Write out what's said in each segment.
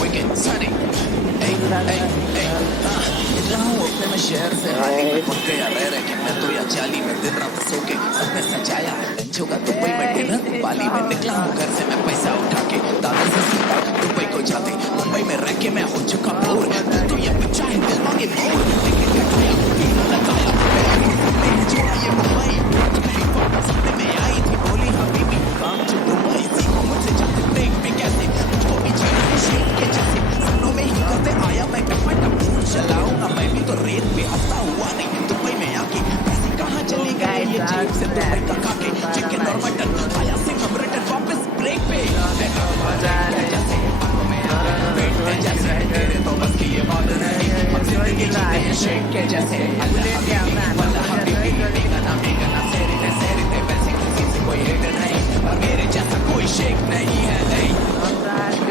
Wicked sunny. Hey, hey, hey, निकला हूँ अपने में शहर से हाली में पक गया रह के मैं तो या चाली में दिन रात सो के सबने सजाया लंचों का दुबई में डिनर बाली में निकला हूँ घर से मैं पैसा उठा के दादर से सीधा दुबई को जाते मुंबई में रह के मैं हो चुका बोर दिल तो ये बच्चा है दिल मांगे मोर टिकट कटाया वीजा लगाया मैंने छोड़ा ये मुंबई सपने में आई थी बोली हबीबी काम टू दुबई सीखो मुझसे जाते ब्रेक में कैसे मुझको भी जीना है शेख के जैसे सपनों में ही करते आया मैं टपटप चलाऊंगा मैं भी तो रेत पे हफ्ता हुआ नहीं दुबई में आके पैसे कहाँ चले गए ये जेब से दुबई का खाके चिकन और मटन आया सिंघम रिटर्न वापस ब्रेक पे जैसे आंखों में पेट में जैसे तेरे तो बस की ये बात नहीं हम जिंदगी जीते हैं शेख के जैसे अल्लाह हबीबी बेगाना सेरिते वैसे किसी से कोई हेट नहीं और मेरे जैसा कोई शेख नहीं है नहीं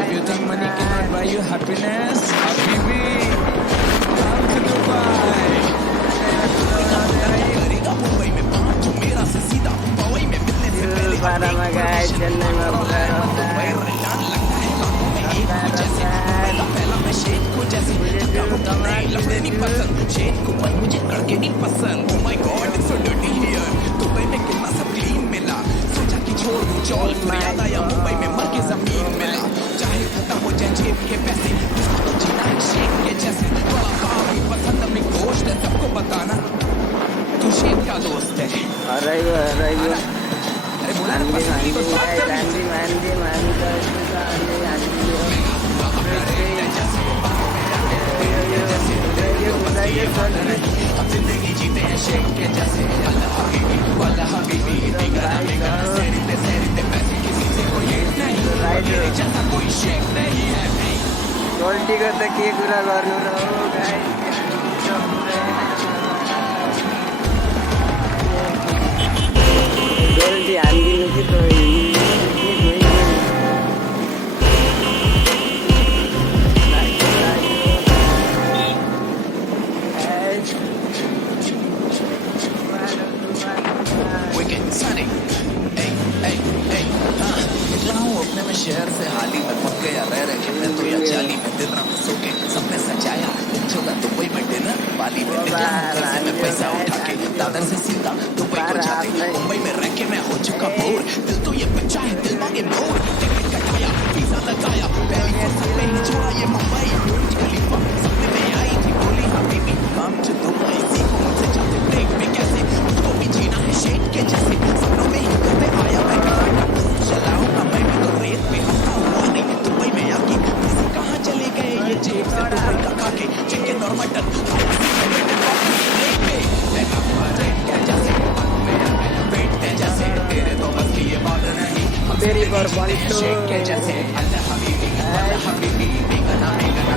If you think money cannot buy you happiness, Habibi, come to Dubai. करेगा मुंबई में पाँच जो मेरा से सीधा मुंबई में मिलने से पहले बारा मगाए चेन्नई में दुबई रिटर्न लगता है कानों में एक को जैसे दुबई का पहला मैं शेख को जैसे धक्का मुक्का नहीं लफड़े नहीं पसंद शेख को पर मुझे लड़के नहीं पसंद Oh my God, it's so dirty here. Dubai में कितना सब क्लीन मिला सोचा कि छोड़ दूं चौल फिर याद आया मुंबई में मर के जमीन मिला चाहे खत्म हो जाए जेब के पैसे जिसको तो जीना है शेख के जैसे बड़ा पाव भी पसंद हमें गोश्त है सबको बताना तू शेख का दोस्त है अरे बोला ना पसंद तो बात कर अब जिंदगी जीते हैं शेख के जैसे अल्लाह हबीबी बेगाना सेरिते पैसे किसी से कोई हेट नहीं मेरे जैसा कोई शेख नहीं है गोल्टी को तो के कुरा गर्नु र हो गाइस गोल्टी हान्दिनु कि त अपने में शहर से हाली में पक गया रह के मैं तो या चाली में दिन रात सो के सबने सजाया लंचों का दुबई में डिनर बाली में निकला घर से मैं पैसा उठा के दादर से सीधा दुबई को जाते मुंबई में रह के मैं हो चुका बोर दिल तो ये बच्चा है दिल मांगे मोर टिकट कटाया वीजा लगाया पहली फुर्सत में ही छोड़ा ये मुंबई बुर्ज खलीफा सपने में आई थी बोली हबीबी काम टू दुबई सीखो मुझसे जाते ब्रेक में कैसे मुझको भी जीना है शेख के जैसे सपनों में ही करते आया मैं चलाऊंगा मैं भी तो रेत पे हफ्ता हुआ नहीं दुबई में आके पैसे कहाँ चले गए ये जेब से दुबई का खाके चिकन और मटन आया सिंघम ब्रेक पे जैसे पेट में जैसे तेरे तो बस की ये बात नहीं मेरी बर्बादी शेख के जैसे अल्लाह हबीबी बेगाना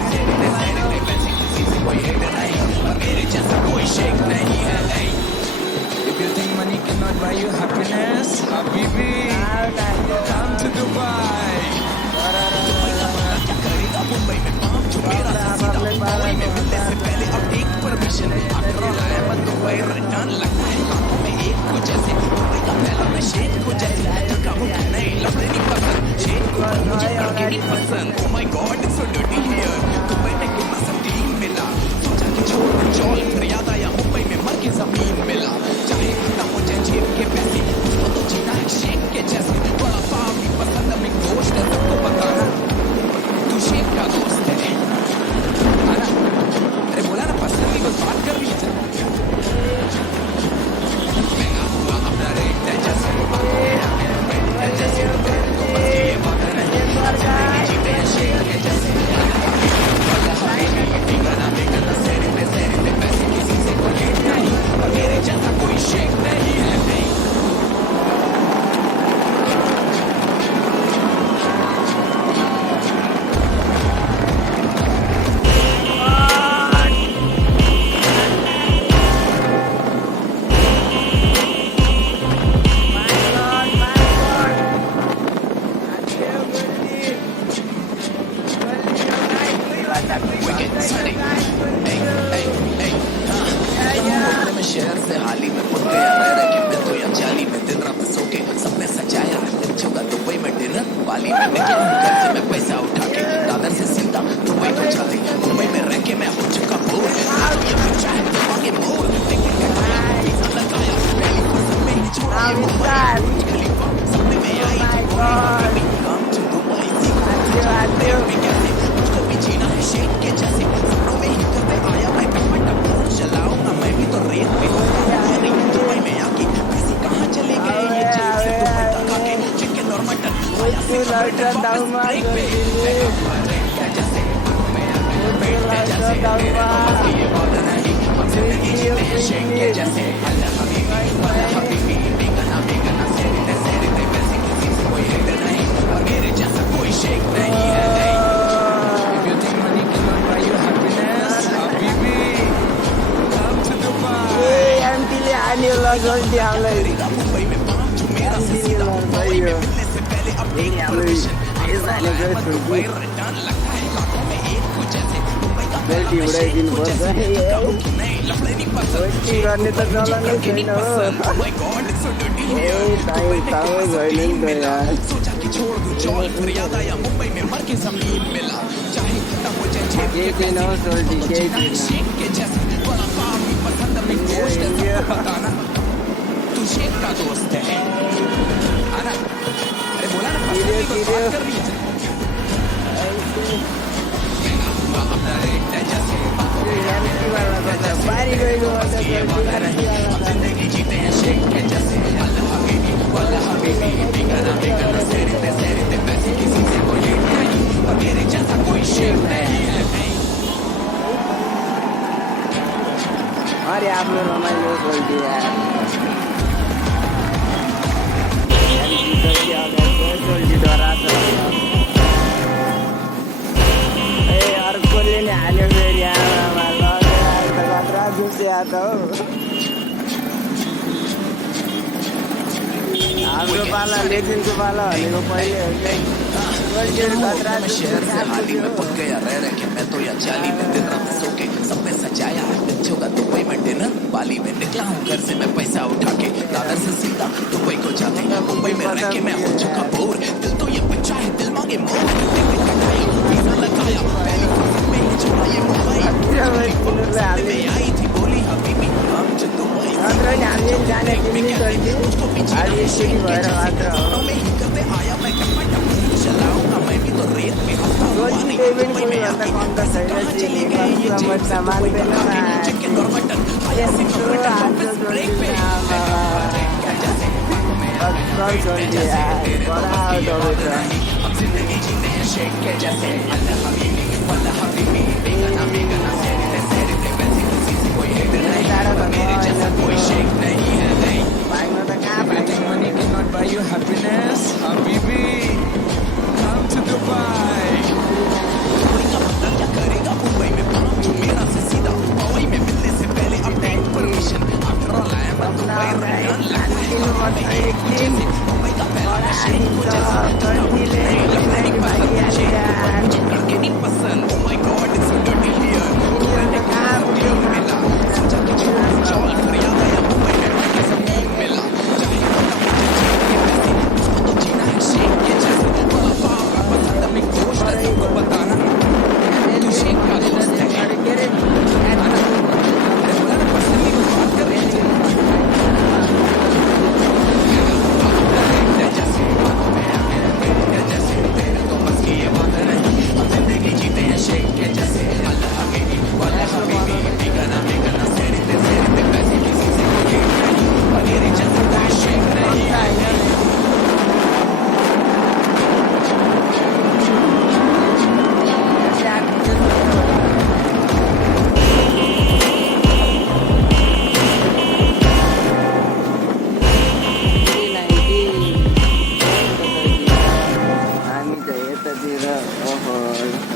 सेरिते वैसे किसी से कोई हेट नहीं और मेरे जैसा कोई शेख नहीं है नहीं If you think money cannot buy you happiness, Habibi, come to Dubai. क्या करेगा मुंबई में पाँच जो मेरा सीधा मुंबई में मिलने से पहले अब एक permission after all I am Dubai return लगता है कानों में एक को जैसे दुबई का पहला मैं शेख को जैसे धक्का मुक्का नहीं लफड़े नहीं पसंद शेख को पर मुझे लड़के नहीं पसंद Oh my God, it's so dirty here. Dubai में कितना सब क्लीन मिला सोचा कि छोड़ दूं चौल फिर याद आया मुंबई में मर के जमीन मिला चाहे खत्म हो जाए जेब के पैसे उसको तो जीना है शेख के जैसे बड़ा पाव भी पसंद हमें गोश्त है सबको बताना तू शेख का दोस्त है अरे बोला ना पसंद की बस बात कर रही है महंगा हुआ अपना रेट है जैसे तेरे को बस ये बात नहीं जिंदगी जीते हैं शेख के जैसे अल्लाह हबीबी बेगाना सेरिते पैसे किसी से कोई हेट नहीं और मेरे जैसा कोई शेख नहीं है नहीं शहर से हाली में पक गया रह के मैं तो या चाली में दिन रात सो के सबने सजाया मांगे मोर टिकट कटाया वीजा लगाया पहली फर्स्ट में ही छोड़ा ये मुंबई बुर्ज खलीफा सपने में आई थी बेबी कम टू दुबई में कैसे मुझको भी जीना है शेख के जैसे सपनों में ही करते आया मैं कमट अब चलाऊंगा मैं भी तो रेत पे दुबई में आके पैसे कहाँ चले गए ये जेब से तो पता खाके चिकन और मटन खाया सिर्फ मटन वापस ब्रेक पे क्या जैसे ये बात नहीं हम जिंदगी जीते हैं शेख के जैसे अल्लाह हबीबी बेगना सेरिते वैसे किसी से कोई हेट नहीं और मेरे जैसा कोई शेख नहीं है नहीं if you think money cannot buy you happiness habibi come to Dubai एमपीले आने वाला जल्दी हमलाई मुंबई में पाँच जो मेरा से सीधा मुंबई में मिलने से पहले अब एक परमिशन मुंबई रिटर्न लगता है लाखों में एक कुछ ऐसे मुंबई का बेटी उड़ाई दिन भर गए नहीं लफड़े नहीं पसंद बेटी करने तो चला नहीं छैन oh my god it's so dirty here ताऊ गइलिन त यार सोचा कि छोड़ दूं जॉल फिर याद आया मुंबई में मर के जमीन मिला चाहे खत्म हो जाए जेब ये के दिन हो सोल्टी के दिन शेख के जैसे बड़ा पाव भी पसंद में गोश्त है सबको बताना तू शेख का दोस्त है आना अरे बोला ना पसंद बात कर रही है एमपी वाला बता बारी गइलो जिंदगी जीते हैं शेख के जैसे अल्लाह हबीबी बेगना सेरिते पैसे किसी से कोई नहीं और मेरे जैसा कोई शेख नहीं है अरे आप लोग रमाइलो सोल्टी यार सोल्टी द्वारा अर्कोले ने हाल्यो फेरि आमामा लगेर त खतरा घुस्या त हो हाम्रो पाला लेजेन्डको पाला भनेको पहिले मैं शहर से हाल ही में पक गया रह रह के मैं तो या जाली में दिन रात सो के सपने सजाया बच्चों का दुबई में डिनर बाली में निकला हूँ घर से मैं पैसा उठा के दादर से सीधा दुबई को जाते मुंबई में रह के मैं हो चुका बोर दिल तो ये बच्चा है दिल मांगे मोर टिकट कटाई वीजा लगाया पहली फर्स्ट में ही छोड़ा ये मुंबई में आई थी बोली हबीबी हम जो दुबई हामीले जाने तिमी सोल्टी आज यसरी भएर मात्र में ही करते आया मैं कमट चलाऊंगा मैं भी तो रेत में हंसा हुआ नहीं मुंबई में आके पैसे कहाँ चले गए ये जेब से तो कोई पता नहीं चिकन और मटन खाया सिर्फ मटन वापस ब्रेक पे क्या जैसे हम जिंदगी जीते हैं शेख के जैसे अल्लाह हबीबी बेगना सेरिते वैसे किसी से कोई हेट नहीं और मेरे जैसा कोई शेख नहीं है नहीं Everything money cannot buy you happiness habibi come to Dubai कोई का पता क्या करेगा मुंबई में पाँच जो मेरा से सीधा मुंबई में मिलने से पहले update permission after all I am Dubai return लगता है जैसे मुंबई का पहला नशे को जैसा लफड़े नहीं पसंद मुझे लड़के नहीं पसंद oh my god it's so dirty here तुमने कहा मुझे मिला सोचा कि छोड़ जॉल फिर याद आया मुंबई में मर के जमीन मिला चाहे खत्म हो जाए जेब के पैसे मुझको तो जीना है शेख के जैसे बड़ा पाव का पसंद में गोश्त है सबको बताना तू शेख का दोस्त है अरे बोला ना पसंद की बात कर रही है जैसे तेरे तो बस की ये बात नहीं हम जिंदगी जीते हैं शेख के जैसे अल्लाह हबीबी बेगना सेरिते पैसे किसी से कोई नहीं और मेरे जैसा कोई शेख नहीं है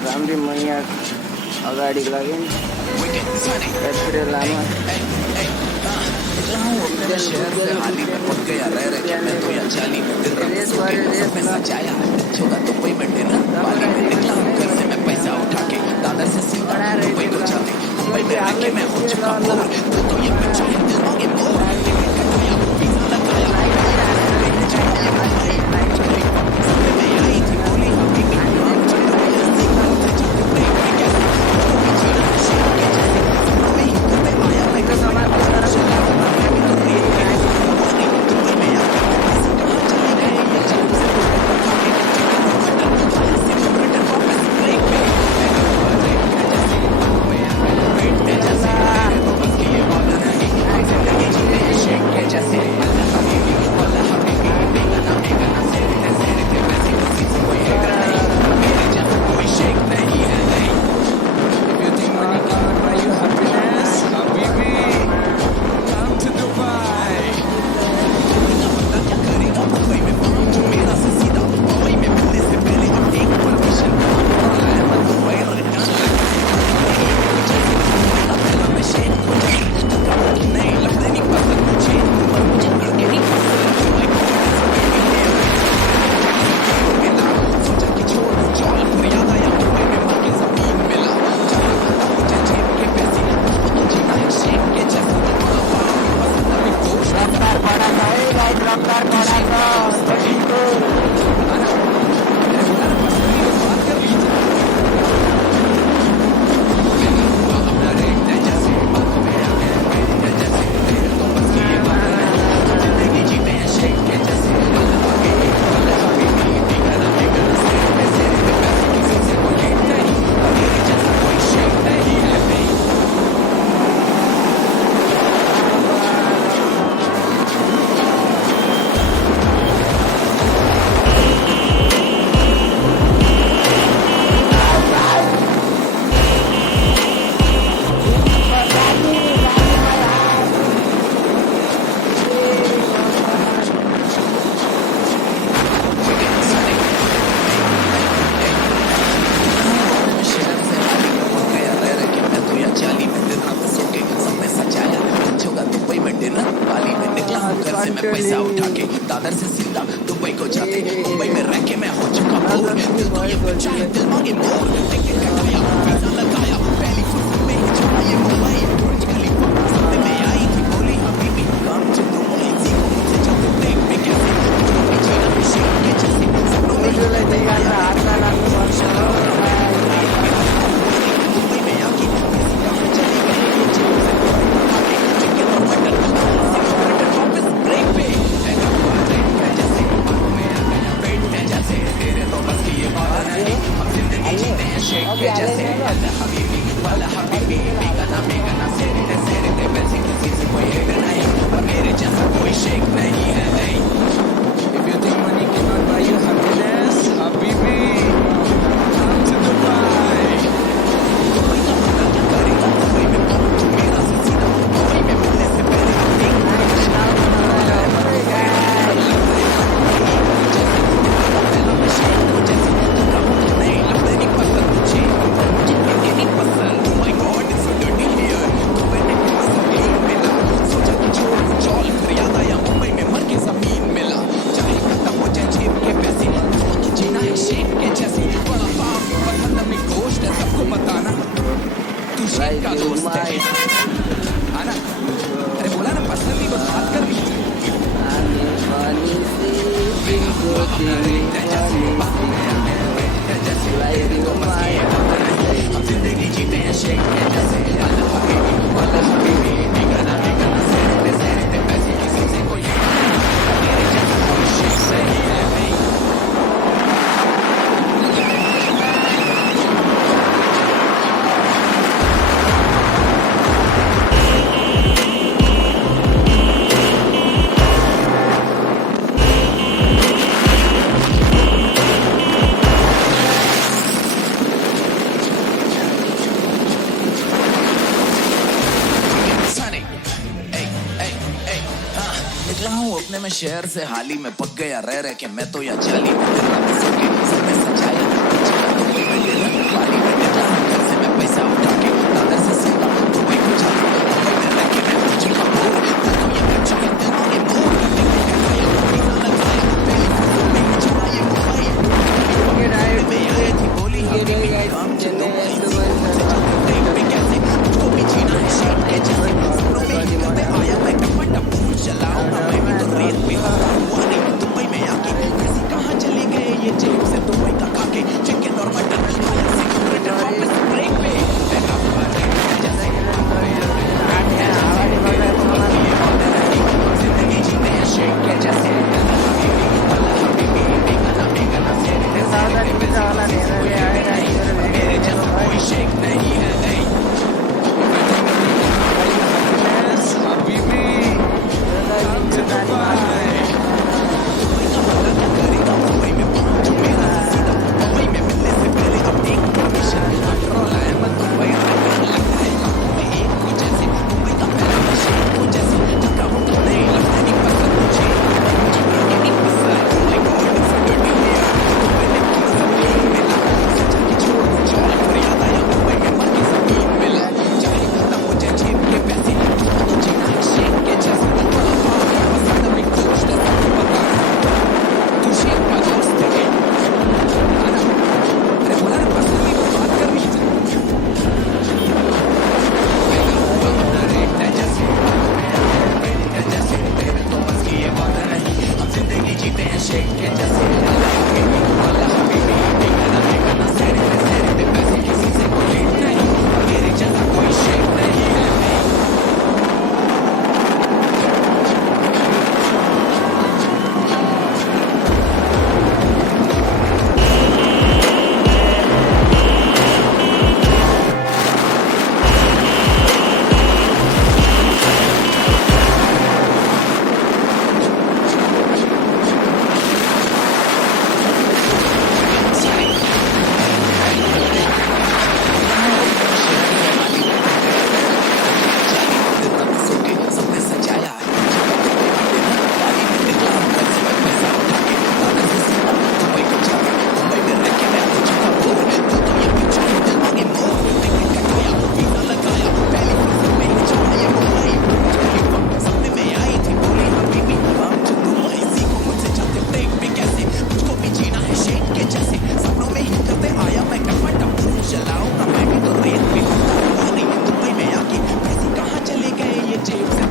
राम्री मैया अगाडि लाग्यो एप्रिल लामा शहर से हाल ही में पक गया रह रह के मैं तो या जाली में दिन रात सो के सपने सजाया बच्चों का दुबई में डिनर बाली में निकला हूँ घर से मैं पैसा उठा के दादर से सीधा दुबई को जाते मुंबई में रह के मैं हो चुका बोर दिल तो ये बच्चा है दिल मांगे मोर टिकट कटाया वीजा लगाया सपने में आई थी बोली हबीबी हम जो दुबई सीधा बैठे ना बाली में निकला हूँ घर से मैं पैसा उठा के दादर से सीधा दुबई को जाते मुंबई में रह के मैं हो चुका बोर दिल तो ये बच्चा है दिल मांगे मोर टिकट कटाया वीजा लगाया पहली फुर्सत में ही चला ये मुंबई बुर्ज खलीफा सपने में आई थी बोली हबीबी कम टू दुबई सीखो मुझसे चलते प्लेन में कैसे दुबई जीना है शेर के जैसे सपनों में Video lagi ada asal aku masuk. Dubai में आके कहाँ चली गई ये चीज़ चिकन और मटन वापस ब्रेक पे जैसे बालों में आ गया पेट है जैसे तेरे तो बस की ये बात नहीं हम जिंदगी जीते हैं शेख के जैसे वाला हबीबी बेगाना सेरे ते वैसे किसी से कोई हेड नहीं और मेरे जैसा कोई शेख नहीं है नहीं If you think money cannot buy you happiness, Habibi, come to Dubai. Dubai का बंदा क्या करेगा दुबई में पहुंच तू मेरा सीधा दुबई में मिलने से पहले एक नहीं लफड़े नहीं पसंद तुझे ये नहीं पसंद my God it's so dirty here Dubai में मौसम क्लीन मिला सोचा कि छोड़ चौल फिर याद आया मुंबई में मर के जमीन मिला चाहे खत्म हो जाए जेब के पैसे वो तो जीना है शेख के जैसे बड़ा पाप पसंद में गोश्त है सबको बताना तू शेख का दोस्त है आना अरे बोला ना पसंद नहीं बस बात कर रही हम जिंदगी जीते हैं शेख के जैसे वाला हबीबी बेगाना सेरे ते पैसे किसी से कोई मेरे जैसा कोई शेख नहीं है नहीं निकला हूँ अपने में शहर से हाल ही में पक गया रह रह के मैं तो या जाली में दिन रात सो के सब में सच्चाई दुबई में लेना बाली में निकला हूँ घर से मैं पैसा उठा के दादर से सीधा दुबई को जाता दुबई में रह के मैं हो चुका बोर दिल तो ये बच्चा है दिल मांगे मोर टिकट कटाया वीजा लगाया पहली फुर्सत में ही चला ये मुंबई में आई थी बोली हबीबी काम चल दुबई मुझसे चलते प्लेन पे कैसे मुझको भी जीना है शेख के जैसे सपनों में ही कभी आया मैं टमाटर पूछ चलाऊंगा मैं भी तो रेत पे हुआ नहीं दुबई में आके कैसे कहाँ चले गए ये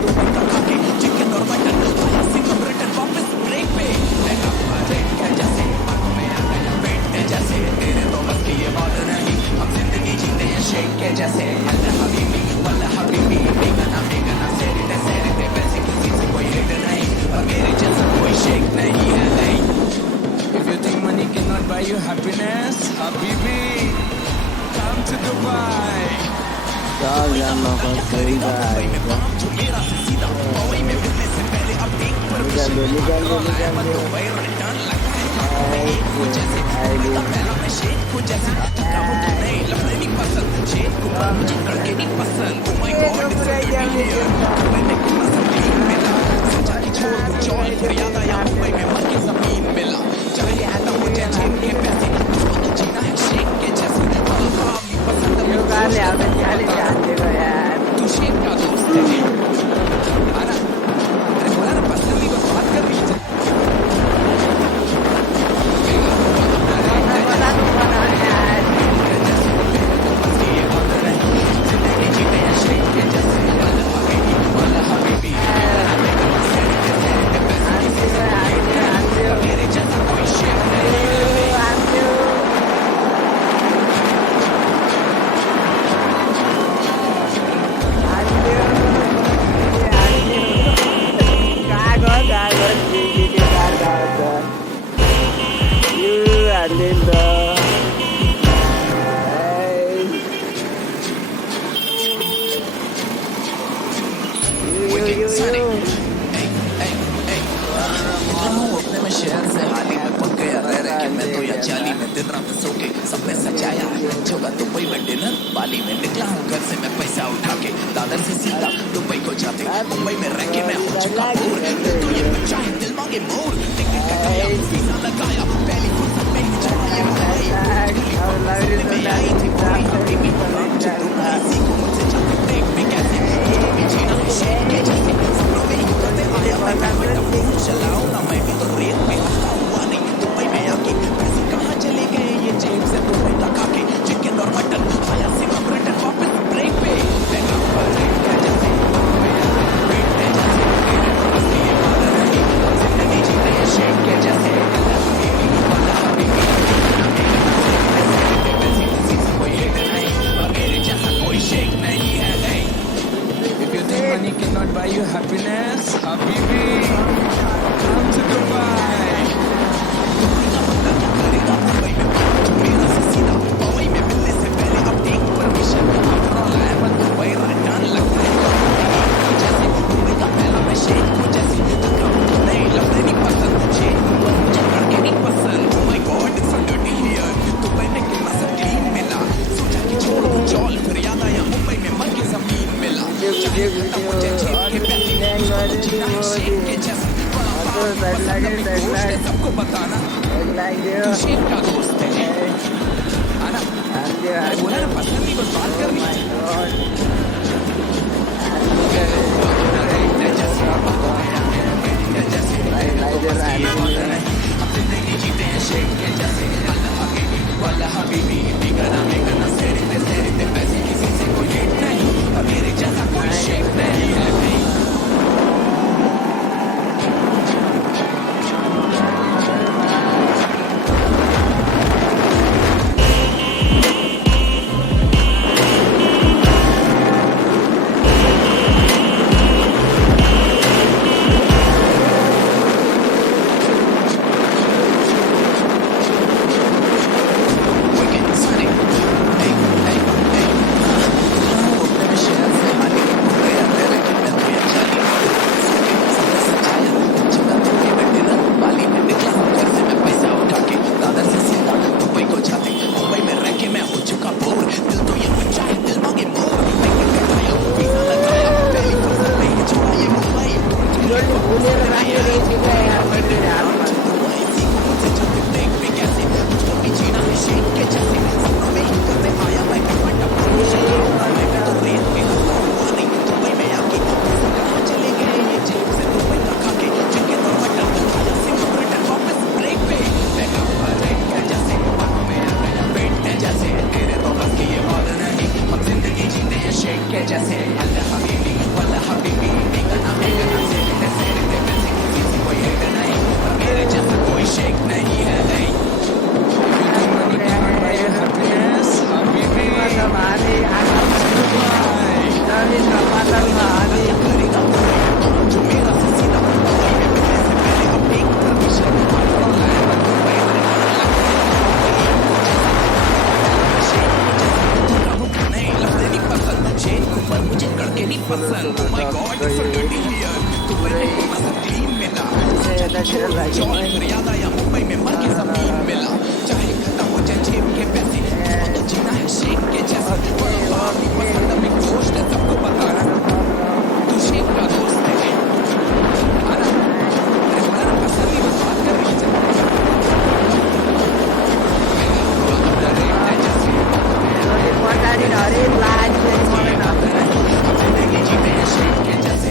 दुबई का खाके चिकन और मटन खाया सिंगम रिटर्न वापस ब्रेक पे लगा रेट के जैसे आंखों में आ गया पेट के जैसे तेरे तो बस की ये बात नहीं हम जिंदगी जीते हैं शेक के जैसे अल्लाह हबीबी बेगना सेरे वैसे किसी से कोई रेट नहीं और मेरे जैसा कोई शेक नहीं है नहीं। If you think money cannot buy you happiness, Habibi, come to Dubai. चल जाना बस सही बात जो मेरा से सीधा मुंबई में मिलने से पहले अब एक परमिशन निकल दुबई रिटर्न लगा है कुछ ऐसे पहला मैं शेख को जैसे कामों की नहीं लफड़े नहीं पसंद शेख को मुझे लड़के नहीं पसंद ओ माय गॉड मैंने कितना जमीन मिला सोचा कि छोड़ दूं जॉय फिर याद आया मुंबई में मर के जमीन मिला चाहे आता मुझे जेब के पैसे तो जीना है शेख के जैसे पसंद है काले आपने चाले चाहते हो यार तू शेख का दोस्त है आना अरे बोला ना पर्सनली बस बात कर रही है अपने में शहर से हाली में पक गया रह रह के मैं तो या चाली में दिन रात सो के सब में सजाया जोगा दुबई में डिनर बाली में निकला हूँ घर से मैं पैसा उठा के दादर से सीधा दुबई को जाते मुंबई में रह के मैं हो चुका दूर तो ये बच्चा है दिल मांगे मोर टिकट कटाया वीजा लगाया पहली फुर्सत में ही चढ़ाया में आई थी पूरी हबीबी जो तुम किसी को मुझसे जाते ब्रेक में कैसे जीना है शेख के जैसे सपनों में ही करते आया मैं चलाऊं ना मैं भी तो रेत में हंसा हुआ नहीं दुबई में आके पैसे कहाँ चले गए ये जेब से दुबई का खाके चिकन और मटन खाया सिंगम रिटर्न वापस ब्रेक पे लगा रेट के जैसे पेट के जैसे तेरे तो बस की ये बात नहीं जिंदगी जीते हैं शेख के जैसे अल्लाह हबीबी वैसे किसी से कोई रेट नहीं और मेरे जैसा कोई शेख नहीं है नहीं। If you think money cannot buy you happiness, Habibi, come to Dubai. सबको बताना तू शेख का दोस्त है आना बोला ना पर्सनली बस बात कर रही जिंदगी जीते हैं शेख के जैसे अल्लाह हबीबी बेगना सेरे पैसे किसी से कोई लेट नहीं और मेरे जैसा कोई शेख नहीं है नहीं। जैसे अल्लाह हबीबी natural like फिर याद आया मुंबई में मर के जमीन मिला चाहे खत्म हो जाए जेब के पैसे तो जीना है शेख के जैसे पसंद अभी दोस्त है सबको पता तू शेख का दोस्त है आना अरे बोला ना पसंद बस बात कर रही है पछाडि हरे लाज जिंदगी जीते हैं शेख के जैसे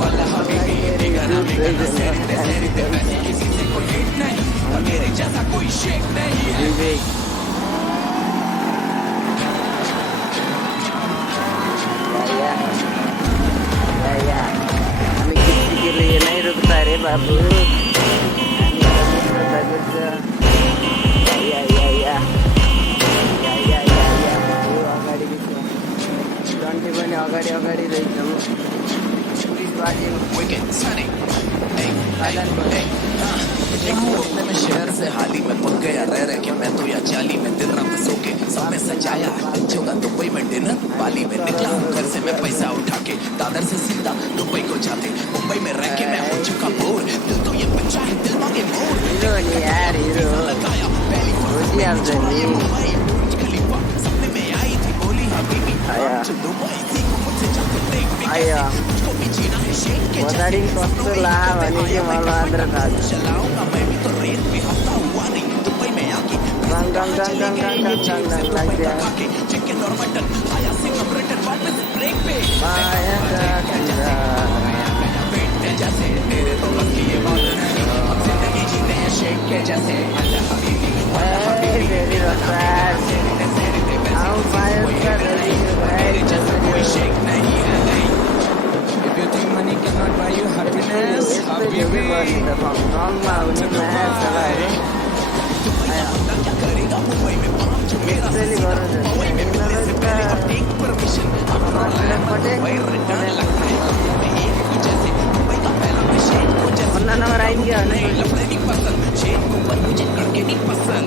वाला हबीबी बेगाना बेगाना सेरी ते पैसे किसी से कोई हिट नहीं और मेरे जैसा कोई शेख नहीं है विवेक या हामी किसी के लिए नहीं रुकता रे बाबू अगाडि अगाडि रहेछौँ पुलिस बाजी Wicked sunny. मैं शहर से हाल ही में पक गया रह के मैं तो या जाली में दिन रात सो के सब में सजाया लंचों का दुबई में डिनर बाली में निकला हूँ घर से मैं पैसा उठा के दादर से सीधा दुबई को जाते मुंबई में रह के मैं हो चुका बोर दिल तो ये बच्चा है दिल मांगे मोर हिरो नि यार हिरो लगाया पहली होशियार छ नि मुंबई बुर्ज खलीफा सपने में आई थी बोली हबीबी जो दुबई थी मुझसे जाते देख आया मुझको भी जीना है शेख के पछाडि कस्तो लाहा भने चाहिँ मलाई मात्र थाहा छ चलाऊंगा मैं भी तो रेत पे हफ्ता हुआ नहीं दुबई में आके गङ गङ गङ गङ गङ गङ गङ गङ लाग्यो खाके चिकन और मटन आया सिंगम रिटर्न वापस ब्रेक पे माया काटिरा बेटे जैसे तेरे तो बस की ये बात नहीं हम जिंदगी जीते हैं शेख के जैसे अल्लाह हबीबी ए भेरी रसार आउ पायो कर मेरे जैसा कोई शेख नहीं है नहीं If you think money cannot buy you happiness, Habibi, गङमा हुने माया चलायो क्या करेगा मुंबई में पाँच जो मेरा त्यसैले गर्नु मुंबई में मिलने से पहले अब टेक परमिशन मुंबई रिटर्न लगता है एक ही जैसे मुंबई का पहला में शेख को जैसे भन्ना नम्बर आइदियो भने लफड़े नहीं पसंद शेख को पर मुझे करके नहीं पसंद